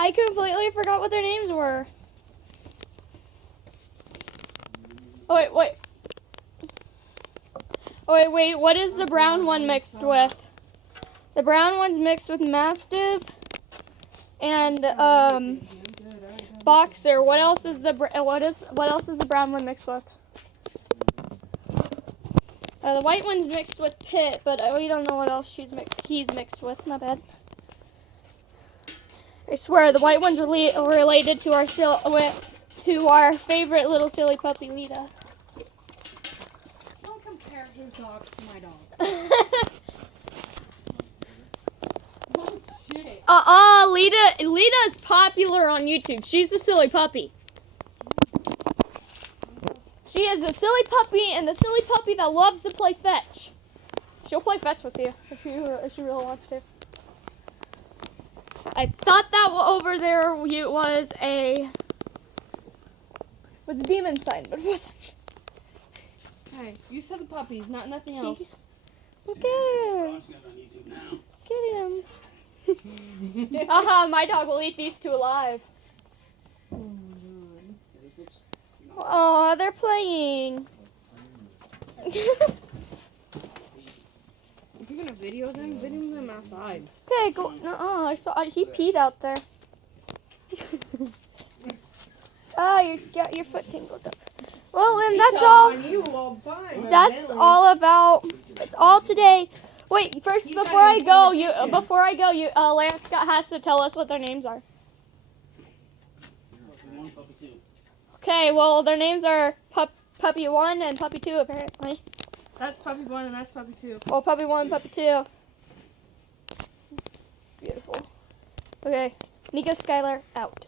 I completely forgot what their names were. Oh, wait. Oh, wait. What is the brown one mixed with? The brown one's mixed with Mastiff and Boxer. What else is the brown one mixed with? The white one's mixed with Pit, but we don't know what else he's mixed with. My bad. I swear, the white one's related to our favorite little silly puppy, Lita. Don't compare his dog to my dog. Oh shit. Lita's popular on YouTube. She's a silly puppy. She is a silly puppy, and the silly puppy that loves to play fetch. She'll play fetch with you if she really wants to. I thought that over there was a demon sign, but it wasn't. Hey, you said the puppies, nothing else. Look at him. Look at him. Haha, my dog will eat these two alive. Oh, they're playing. If you're gonna video them outside. Okay, go. I saw he peed out there. You got your foot tingled up. Well, and that's all. That's all about. It's all today. Wait, first before I go, Lance has to tell us what their names are. Okay, well, their names are Puppy 1 and Puppy 2, apparently. That's Puppy 1 and that's Puppy 2. Well, Puppy 1 and Puppy 2. Beautiful. Okay, Nico Skylar out.